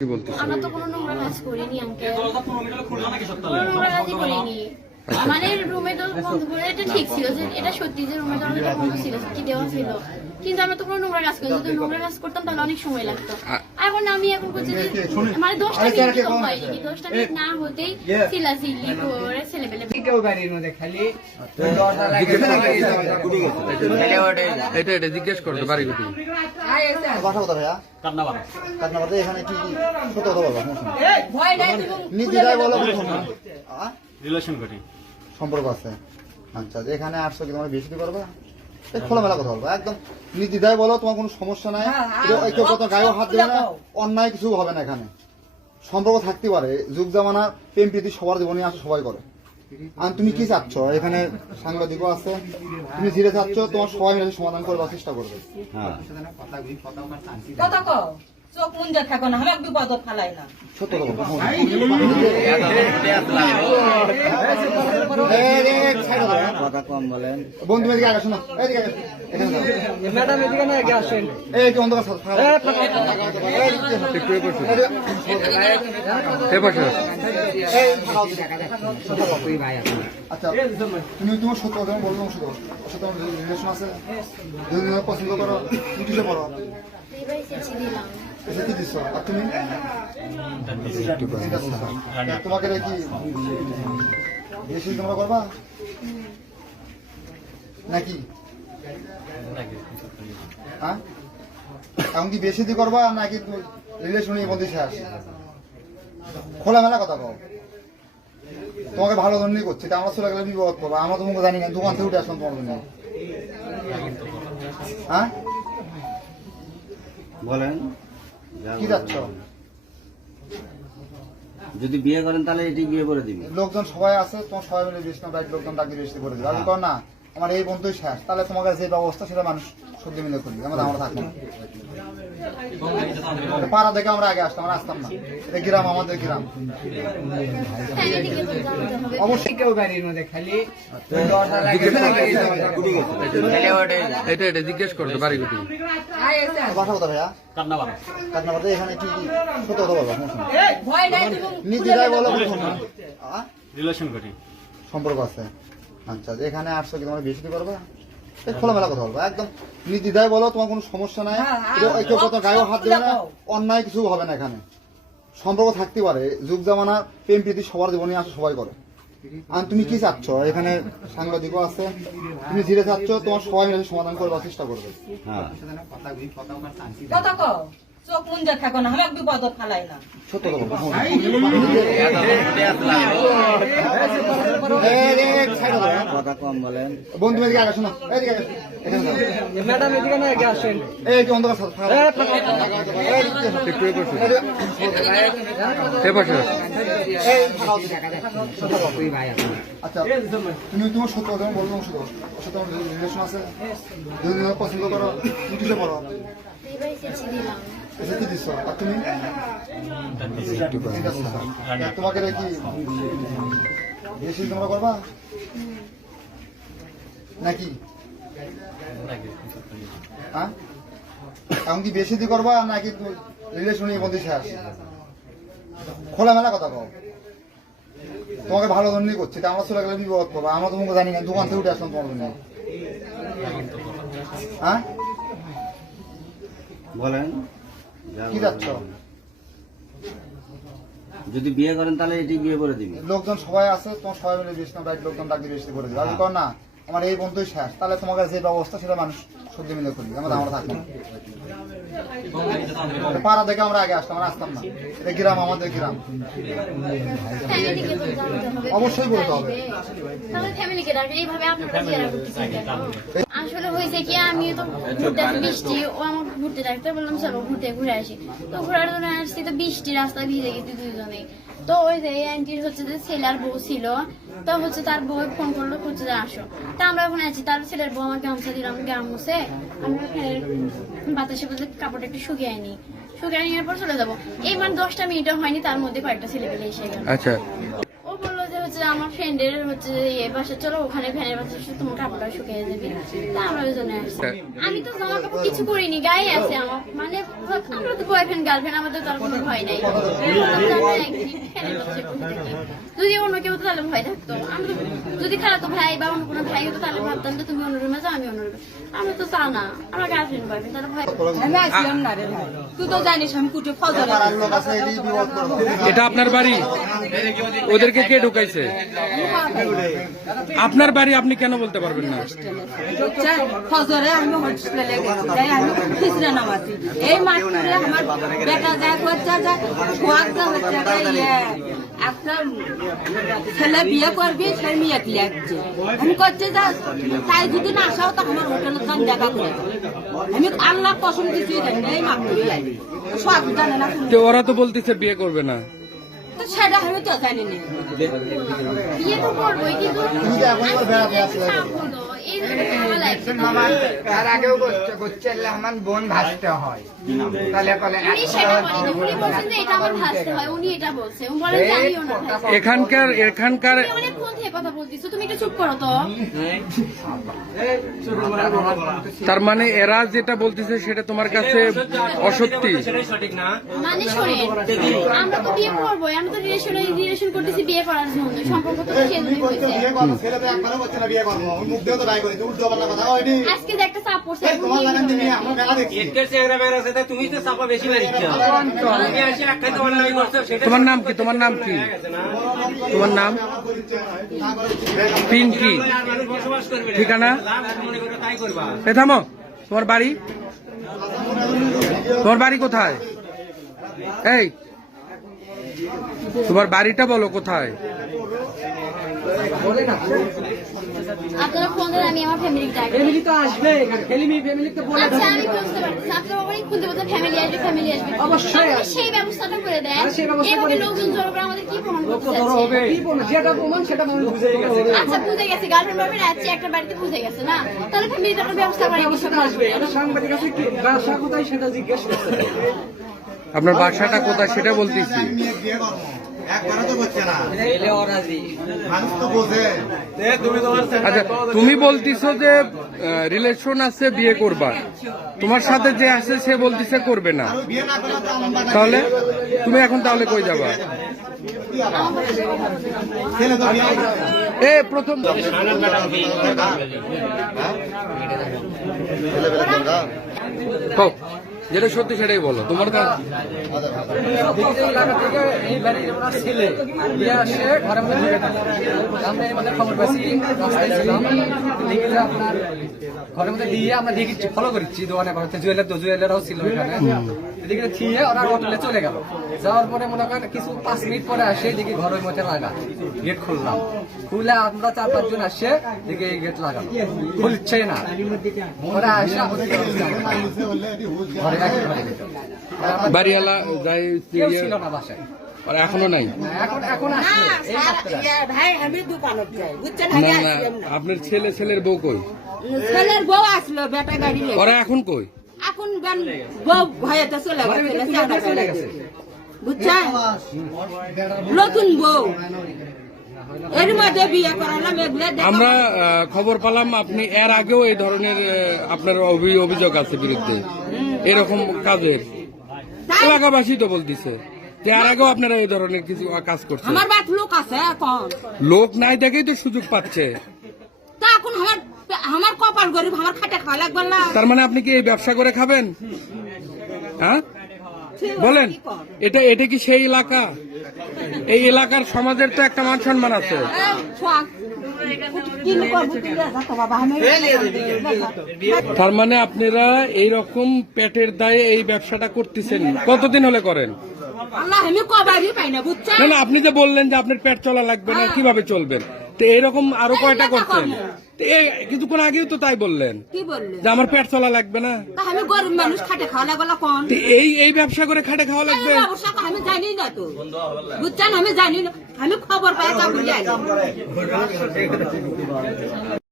আমরা তো কোনো নোংরা কাজ করিনি আঙ্কেল, নোংরা কাজই করিনি। মানে রুমে তো বন্ধ করে এটা ঠিক ছিল যে এটা সত্যি যে রুমে দরজাটা বন্ধ ছিল, কি দেওয়া ছিল, কিন্তু আমরা তো কোনো নোংরা কাজ করি, যদি নোংরা কাজ করতাম তাহলে অনেক সময় লাগতো। এখন আমি এখন করছি যে মানে 10টা মিনিট তো হয়নি, 10টা মিনিট না হতেই চিল্লাচিল্লি করে ছেলেপেলে এটা জিজ্ঞেস করতো বাড়ি কোথায় বাসা কোথায় ভাইয়া? কাটনাবাড়ি। এখানে কি সত্য কথা বলবো? ভয় নাই এবং নিজেরাই বলো রিলেশন করি সম্পর্ক আছে। আচ্ছা, যে এখানে আসছো কি তোমার বেশি করবে? খোলামেলা কথা বলবো, একদম নির্দ্বিধায় বলো, তোমার কোনো সমস্যা নাই। কেউ কত গায়েও হাত দেবে না, অন্যায় কিছু হবে না। এখানে সম্পর্ক থাকতে পারে, যুগ জামানা প্রেম প্রীতি সবার জীবনে আসে, সবাই করে। আর তুমি কি চাচ্ছ? এখানে সাংবাদিকও আছে, তুমি ধীরে চাচ্ছ, তোমার সবাই মিলে সমাধান করবার চেষ্টা করবে। চোখ মুঞ্জা থাকো না, আমি বিপদ ফালাই না। সত্য কথা বলবো। কথা কম বলেন। বন্ধু এদিকে আগে শোনো, এদিকে আগে। ম্যাডাম এদিকে না আগে আসেন। এই কি অন্ধকার একটু আচ্ছা, তুমি তোমার সত্য কথা বলবো, শুধু তোমার রিলেশন আছে, দুজনে পছন্দ করো, তুমি কিসে পড়ো? এবারে চেঁচিয়ে দিলাম। এসে কি দিচ্ছ? আর তুমি তোমাকে কি বেশি তোমরা করবা নাকি? হ্যাঁ, এখন কি বেশি দিয়ে করবা নাকি রিলেশনের মধ্যে শেষ? খোলামেলা কথা কও। তোমাকে ভালো জন্যই করছি, তা আমরা চলে গেলে বিপদ করবো। আমরা তোমাকে জানি না, দোকান থেকে উঠে আসলাম তোমার জন্য। হ্যাঁ, বলেন কি যাচ্ছ? যদি বিয়ে করেন তাহলে এটি বিয়ে করে দিবি। লোকজন সবাই আছে, তোমার সবাই মিলে বেশি না লোকজন ডাকি বেশি করে দিবে। আমি কর না, আমার এই বন্ধুই শেষ, তাহলে তোমাকে যে ব্যবস্থা সেটা মানুষ সহ্য মিলে করবে। আমরা থাকবো না, পাড়া দেখে আমরা আগে আসতাম, আমরা আসতাম না। এটা গ্রাম, আমাদের গ্রাম। অবশ্যই কেউ গাড়ির মধ্যে খালি এটা জিজ্ঞেস করতো বাড়ি কোথায় বাসা কোথায় ভাইয়া? কাটনাবাড়ি। এখানে কি সত্য কথা বলবো? ভয় নাই এবং নিজেরাই বলো রিলেশন করি সম্পর্ক আছে। আচ্ছা, যে এখানে আসছো কি তোমার বেশি করবে? খোলামেলা কথা বলবো, একদম নির্দ্বিধায় বলো, তোমার কোনো সমস্যা নাই। কেউ কত গায়েও হাত দেবে না, অন্যায় কিছু হবে না। এখানে সম্পর্ক থাকতে পারে, যুগ জামানা প্রেম প্রীতি সবার জীবনে আসে, সবাই করে। আর তুমি কি চাচ্ছ? এখানে সাংবাদিকও আছে, তুমি ধীরে চাচ্ছ, তোমার সবাই মিলে সমাধান করবার চেষ্টা করবে। কথা কও, চোখ মুঞ্জা থাকো না, আমি বিপদ ফালাই না। সত্য কথা বলবো। কথা কম বলেন। বন্ধু এদিকে আগে শোনো, এদিকে আগে। ম্যাডাম এদিকে না আগে আসেন। এই কি অন্ধকার আচ্ছা, তুমি তোমার সত্য কথা বলবো, শুধু তোমার রিলেশন আছে, দুজনে পছন্দ করো, তুমি কিসে পড়ো? এবারে চেঁচিয়ে দিলাম। এসে কি দিচ্ছ? আর তুমি তোমাকে কি বেশি তোমরা করবা নাকি? হ্যাঁ, এখন কি বেশি দিয়ে করবা নাকি রিলেশনের মধ্যে শেষ? খোলামেলা কথা কও। তোমাকে ভালো জন্যই করছি, তা আমরা চলে গেলে বিপদ করবো। আমরা তোমাকে জানি না, দোকান থেকে উঠে আসলাম তোমার জন্য। হ্যাঁ, বলেন কি যাচ্ছ? যদি বিয়ে করেন তাহলে এটি বিয়ে করে দিবি। লোকজন সবাই আছে, তোমার সবাই মিলে বেশি না লোকজন ডাকি বেশি করে দিবে। আমি কর না, আমার এই বন্ধুই শেষ, তাহলে তোমাকে যে ব্যবস্থা সেটা মানুষ সহ্য মিলে করবে। আমরা থাকবো না, পাড়া দেখে আমরা আগে আসতাম, আমরা আসতাম না। এটা গ্রাম, আমাদের গ্রাম। অবশ্যই বলতে হবে। আসলে হয়েছে কি, আমি তো ঘুরতে আসি, বৃষ্টি, ও আমার ঘুরতে থাকতে বললাম চলো ঘুরে আসি। তো ঘোরার জন্য আসছি, তো বৃষ্টি, রাস্তায় ভিজে গেছি দুইজনে। তো ওই যে আন্টির হচ্ছে যে ছেলে আর বউ ছিল, তো হচ্ছে তার বউ ফোন করলো, হচ্ছে যে আসো। তা আমরা ওখানে আছি, তার ছেলের বউ আমাকে গামছা দিলাম, গামছে আমরা বাতাসে বলতে কাপড়টা একটু শুকিয়ে আনি, শুকিয়ে নেওয়ার পর চলে যাবো। এই মানে 10টা মিনিটও হয়নি, তার মধ্যে কয়েকটা ছেলে পেলে এসে গেল। আচ্ছা, ও বললো যে হচ্ছে হচ্ছে আমার ফ্রেন্ডের হচ্ছে এ বাসা চলো ওখানে ফ্যানের বাসা তোমার কাপড়টা শুকিয়ে যাবে, তা আমরা ওই জন্য আসছি। আমি তো জামা কাপড় কিছু করিনি, গায়ে আছে আমার, মানে আমরা তো বয়ফ্রেন্ড গার্লফ্রেন্ড, আমাদের তার কোনো ভয় নাই। যদি অন্য কেউ তো তাহলে ভয় থাকতো, আমরা যদি খালাতো ভাই বা অন্য কোনো ভাই হতো তাহলে ভাবতাম যে তুমি অন্য রুমে যাও আমি অন্য রুমে, আমরা তো তা না, আমার গার্লফ্রেন্ড বয়ফ্রেন্ড তারা ভয়। আমি আসলাম না রে ভাই, তুই তো জানিস আমি কুটে ফজরে এটা আপনার বাড়ি? ওদেরকে কে ঢুকাইছে? আপনার বাড়ি আপনি কেন বলতে পারবেন না? ফজরে আমি হোস্টেলে গেছি, তাই আমি খিচড়া নামাছি। এই মাঠে আমার বেটা যায় খরচা যায় সোয়াগ হচ্ছে একটা ছেলে বিয়ে করবি সে মেয়ে লাগছে, আমি করছে যা তাই যদি না আসাও তো আমার হোটেলের দাম দেখা করে আমি আল্লাহ কসম কিছুই জানি না। এই মাঠে সোয়াগ জানে না, তো ওরা তো বলতেছে বিয়ে করবে না। তো সেটা আমি তো জানি না। বিয়ে তো করবোই, কিন্তু তুমি তো এখন আবার বেড়াতে আসলে এই জন্য ভালো লাগছে। তার আগেও করছে আমার বোন ভাসতে হয়, তাহলে বলে উনি সেটা বলেনি, উনি বলছেন যে এটা আমার ভাসতে হয়, উনি এটা বলছে, উনি বলেন যে আমি ওনার ভাই। এখানকার তুমি অনেকক্ষণ থেকে কথা বলতেছো, তুমি একটু চুপ করো তো। তার মানে এরা যেটা বলতেছে সেটা তোমার কাছে অসত্যি। মানে শোনেন, আমরা তো বিয়ে করবোই, আমরা তো রিলেশন করতেছি বিয়ে করার জন্য, সম্পর্ক তো সেজন্যই হয়েছে। বিয়ে করবো, ছেলে তো একবারও বলছে না বিয়ে করবো, ওর মুখ দিয়েও তো গায়ে করেছে, উল্টো পাল্টা কথা। ওই নি, আজকে যে একটা চাপ পড়ছে, এই তোমার লাগান দিয়ে নিয়ে আমরা মেলা দেখছি। তোমার নাম কি? তোমার নাম কি? তোমার নাম? পিঙ্কি। ঠিকানা? এ থামো, তোমার বাড়ি? তোমার বাড়ি কোথায়? এই তোমার বাড়িটা বলো কোথায়? আপনারা ফোন দেন, আমি আমার ফ্যামিলিকে ডাকি। ফ্যামিলি তো আসবে, ফ্যামিলি তো বলে আচ্ছা আমি বুঝতে পারছি, আপনারা অনেক খুঁজে বলতে ফ্যামিলি আসবে, ফ্যামিলি আসবে, অবশ্যই আপনি সেই ব্যবস্থাটা করে দেন। সেই ব্যবস্থা এভাবে করে লোকজন জড়ো করে আমাদের কি প্রমাণ করতে চাচ্ছে? কি বলবো, যেটা প্রমাণ সেটা প্রমাণ বুঝে গেছে। আচ্ছা বুঝে গেছে, গার্লফ্রেন্ড বয়ফ্রেন্ড আছে একটা বাড়িতে বুঝে গেছে না, তাহলে ফ্যামিলিটা একটা ব্যবস্থা করে আসবে সাংবাদিক আছে কি ব্যবসা কোথায় সেটা জিজ্ঞেস করতে। আপনার বাসাটা কোথায় সেটা বলতেছি। আমি মেয়ে বিয়ে করবো, একবারও তো করছে না, মানুষ তো বোঝে। আচ্ছা তুমি বলতিছো যে রিলেশন আছে বিয়ে করবা, তোমার সাথে যে আছে সে বলতিছে করবে না, আর ওই বিয়ে না করলে তো আমার বাগান তাহলে তুমি এখন তাহলে কই যাবা? ছেলে তো বিয়ে করবে। এ প্রথম কও, যেটা সত্যি সেটাই বলো। তোমার তো এই বাড়ির ওনার ছেলে বিয়ে আসে ঘরের মধ্যে ঢুকে থাকে। আমরা এই মধ্যে খবর পাচ্ছি, রাস্তায় ছিলাম, দেখি যে আপনার ঘরের মধ্যে দিয়ে আমরা দেখি ফলো করছি দোকানে জুয়েলাররাও ছিল এখানে। এদিকে থিয়ে ওরা হোটেলে চলে গেল, যাওয়ার পরে মনে করেন কিছু 5 মিনিট পরে আসে দেখি ঘরের মধ্যে লাগা, গেট খুললাম, খুলে আমরা 4-5 জন আসে দেখি এই গেট লাগানো, খুলছে না। ওরা আসে ঘরে রাখি, ঘরে ভিতর। বাড়িওয়ালা যাই কেউ ছিল না বাসায়, আর এখনো নাই? এখন আসছে এই মাত্র। ভাই আমি দোকানত যাই, বুঝছেন, না না, আপনার ছেলের বউ কই? ছেলের বউ আসলো বেটা গাড়ি নিয়ে, ওরা এখন কই? এখন বউ ভয়েতে চলে গেছে, বুঝছেন, নতুন বউ এর মধ্যে বিয়ে করালাম। এগুলো আমরা খবর পেলাম আপনি এর আগেও এই ধরনের আপনার অভিযোগ আছে বিরুদ্ধে এরকম কাজের। এলাকাবাসী তো বলতেছে যে এর আগেও আপনারা এই ধরনের কিছু কাজ করছেন। আমার বাপ লোক আছে, এখন লোক নাই দেখেই তো সুযোগ পাচ্ছে। তা এখন আমার কপাল গরিব, আমার খাটে খাওয়া লাগবে না। তার মানে আপনি কি এই ব্যবসা করে খাবেন? হ্যাঁ বলেন, এটা কি সেই এলাকা? এই এলাকার সমাজের তো একটা মান সম্মান আছে। তার মানে আপনারা এইরকম পেটের দায়ে এই ব্যবসাটা করতেছেন, কতদিন হলে করেন? আল্লাহ আমি কবারই পাই না, বুঝছেন। না না, আপনি যে বললেন যে আপনার পেট চলা লাগবে না, কিভাবে চলবেন? তো এরকম আরো কয়টা করছেন? কিছুক্ষণ আগেও তো তাই বললেন কি বললেন যে আমার পেট চলা লাগবে না। তা আমি গরিব মানুষ, খাটে খাওয়া লাগবে না কোন? তো এই ব্যবসা করে খাটে খাওয়া লাগবে? ব্যবসা আমি জানি না তো, বুঝছেন, আমি জানি না, আমি খবর পাই তা বুঝে